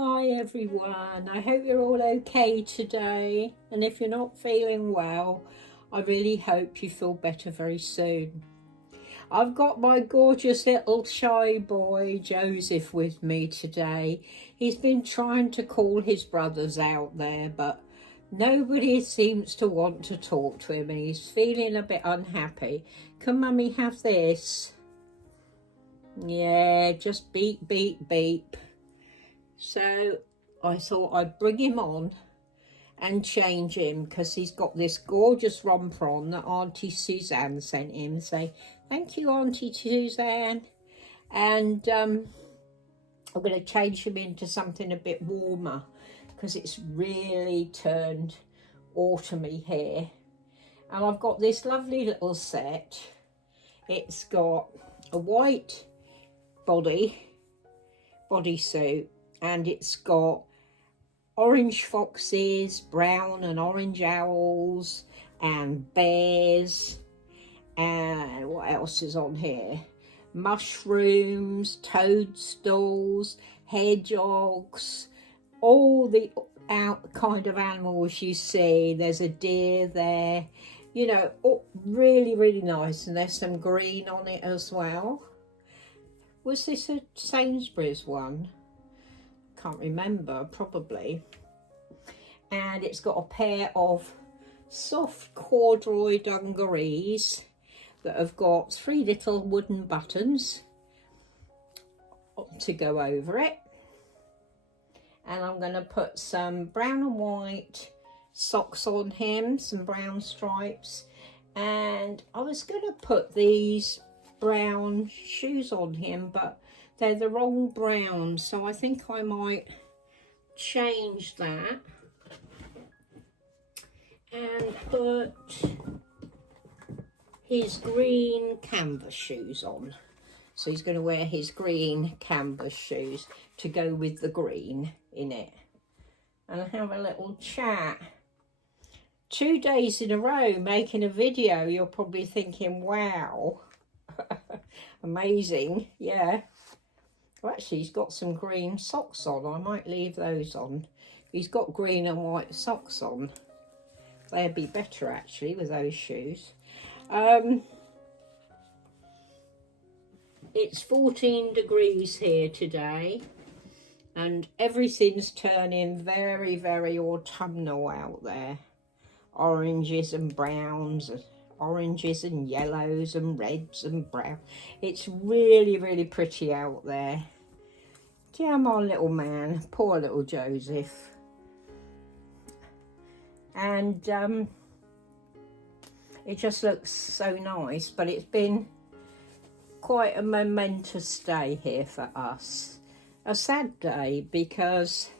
Hi everyone, I hope you're all okay today, and if you're not feeling well, I really hope you feel better very soon. I've got my gorgeous little shy boy Joseph with me today. He's been trying to call his brothers out there, but nobody seems to want to talk to him and he's feeling a bit unhappy. Can Mummy have this? Yeah, just beep, beep, beep. So I thought I'd bring him on and change him because he's got this gorgeous romper on that Auntie Suzanne sent him. Say, thank you, Auntie Suzanne. And I'm going to change him into something a bit warmer because it's really turned autumny here. And I've got this lovely little set. It's got a white bodysuit, and it's got orange foxes, brown and orange owls, and bears, and what else is on here? Mushrooms, toadstools, hedgehogs, all the kind of animals you see. There's a deer there, you know, really, really nice. And there's some green on it as well. Was this a Sainsbury's one? Can't remember, probably. And it's got a pair of soft corduroy dungarees that have got 3 little wooden buttons to go over it. And I'm going to put some brown and white socks on him, some brown stripes. And I was going to put these brown shoes on him, but they're the wrong brown, so I think I might change that and put his green canvas shoes on. So he's going to wear his green canvas shoes to go with the green in it, and have a little chat. 2 days in a row making a video. You're probably thinking, wow, amazing. Yeah. Well, actually, he's got some green socks on. I might leave those on. He's got green and white socks on. They'd be better, actually, with those shoes. It's 14 degrees here today, and everything's turning very, very autumnal out there. Oranges and browns, oranges and yellows and reds and brown. It's really, really pretty out there. Come on, little man. Poor little Joseph. And it just looks so nice, but it's been quite a momentous day here for us. A sad day because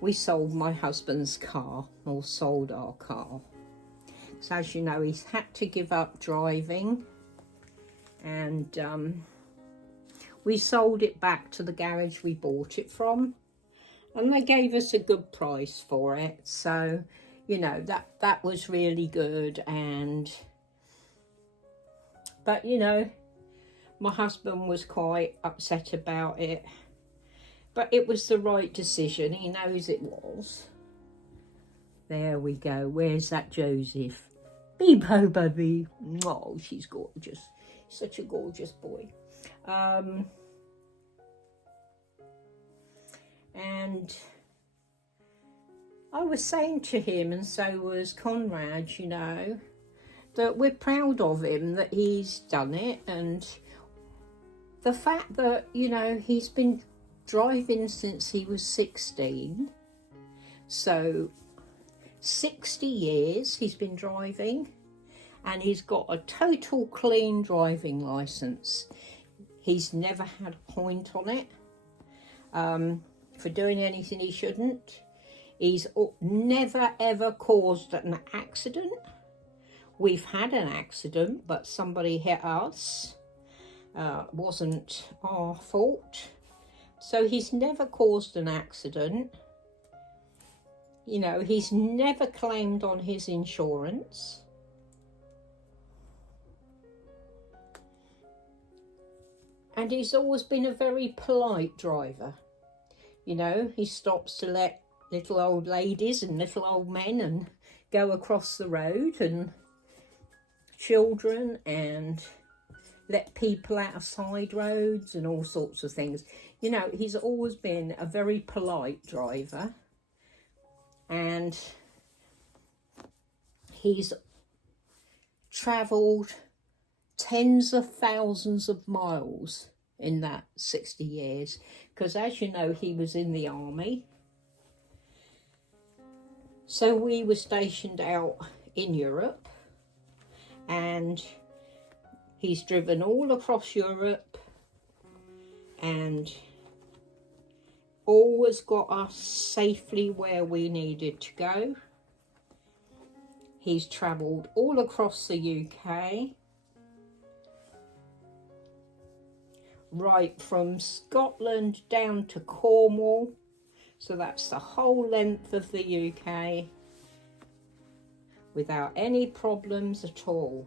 we sold my husband's car, or sold our car. So as you know, he's had to give up driving, and we sold it back to the garage we bought it from, and they gave us a good price for it. So, you know, that was really good. But you know, my husband was quite upset about it, but it was the right decision. He knows it was. There we go. Where's that Joseph? Beep-ho, baby. Oh, she's gorgeous. Such a gorgeous boy. And I was saying to him, and so was Conrad, you know, that we're proud of him, that he's done it. And the fact that, you know, he's been driving since he was 16. So 60 years he's been driving, and he's got a total clean driving license. He's never had a point on it for doing anything he shouldn't. He's never ever caused an accident. We've had an accident, but somebody hit us. Wasn't our fault. So he's never caused an accident. You know, he's never claimed on his insurance. And he's always been a very polite driver. You know, he stops to let little old ladies and little old men and go across the road, and children, and let people out of side roads and all sorts of things. You know, he's always been a very polite driver, and he's travelled tens of thousands of miles in that 60 years, because as you know, he was in the army. So we were stationed out in Europe, and he's driven all across Europe and always got us safely where we needed to go. He's travelled all across the UK, right from Scotland down to Cornwall, so that's the whole length of the UK, without any problems at all.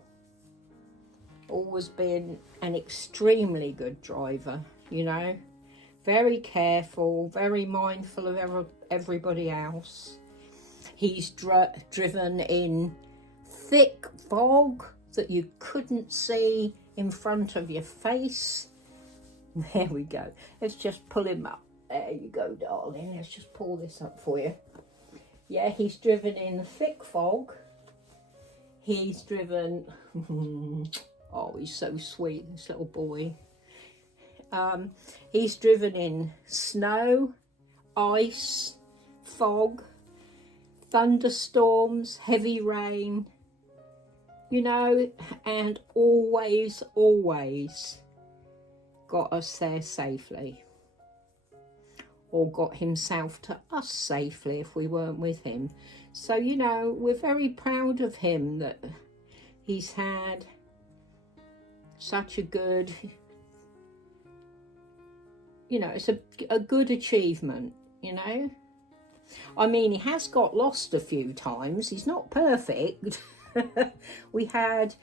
Always been an extremely good driver, you know, very careful, very mindful of everybody else. He's driven in thick fog that you couldn't see in front of your face. There we go. Let's just pull him up. There you go, darling. Let's just pull this up for you. Yeah, he's driven in thick fog. He's driven... oh, he's so sweet, this little boy. He's driven in snow, ice, fog, thunderstorms, heavy rain, you know, and always got us there safely, or got himself to us safely if we weren't with him. So, you know, we're very proud of him that he's had such a good, you know, it's a good achievement, you know. I mean, he has got lost a few times. He's not perfect. We had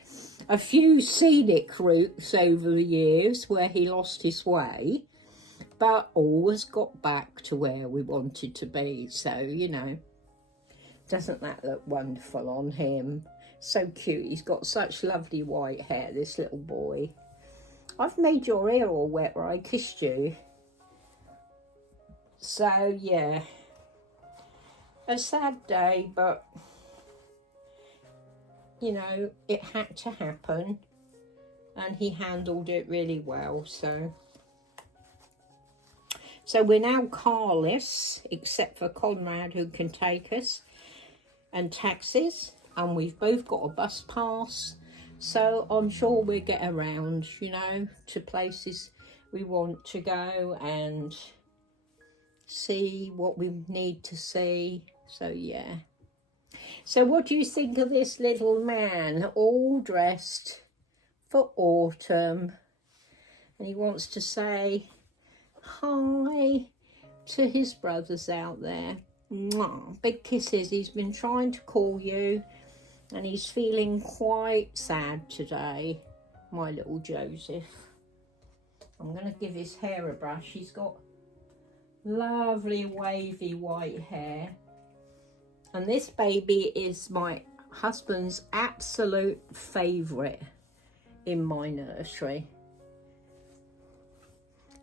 a few scenic routes over the years where he lost his way, but always got back to where we wanted to be. So, you know, doesn't that look wonderful on him? So cute. He's got such lovely white hair, this little boy. I've made your ear all wet where I kissed you. So, yeah. A sad day, but, you know, it had to happen. And he handled it really well, so we're now carless, except for Conrad, who can take us, and taxis. And we've both got a bus pass, so I'm sure we'll get around, you know, to places we want to go and see what we need to see. So yeah. So what do you think of this little man, all dressed for autumn? And he wants to say hi to his brothers out there. Mwah. Big kisses. He's been trying to call you, and he's feeling quite sad today, my little Joseph. I'm going to give his hair a brush. He's got lovely wavy white hair. And this baby is my husband's absolute favourite in my nursery.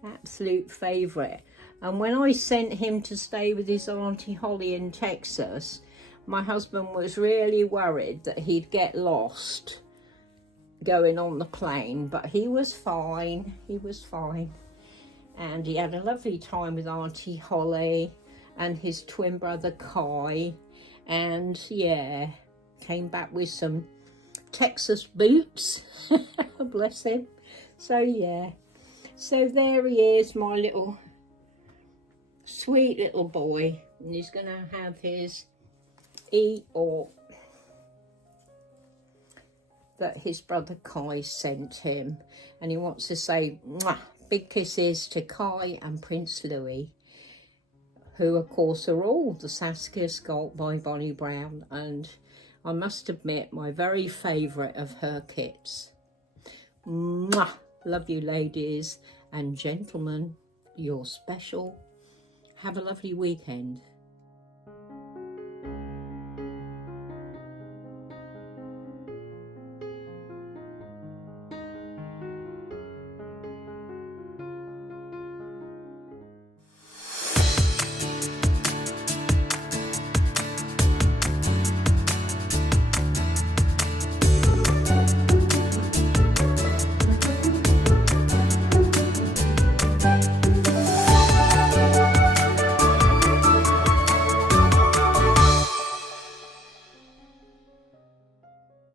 Absolute favourite. And when I sent him to stay with his Auntie Holly in Texas, my husband was really worried that he'd get lost going on the plane, but he was fine. He was fine. And he had a lovely time with Auntie Holly and his twin brother Kai. And yeah, came back with some Texas boots. Bless him. So yeah. So there he is, my little sweet little boy. And he's going to have his eat-all that his brother Kai sent him. And he wants to say mwah, big kisses to Kai and Prince Louis, who of course are all the Saskia sculpt by Bonnie Brown, and I must admit my very favourite of her kits. Mwah! Love you ladies and gentlemen, you're special. Have a lovely weekend.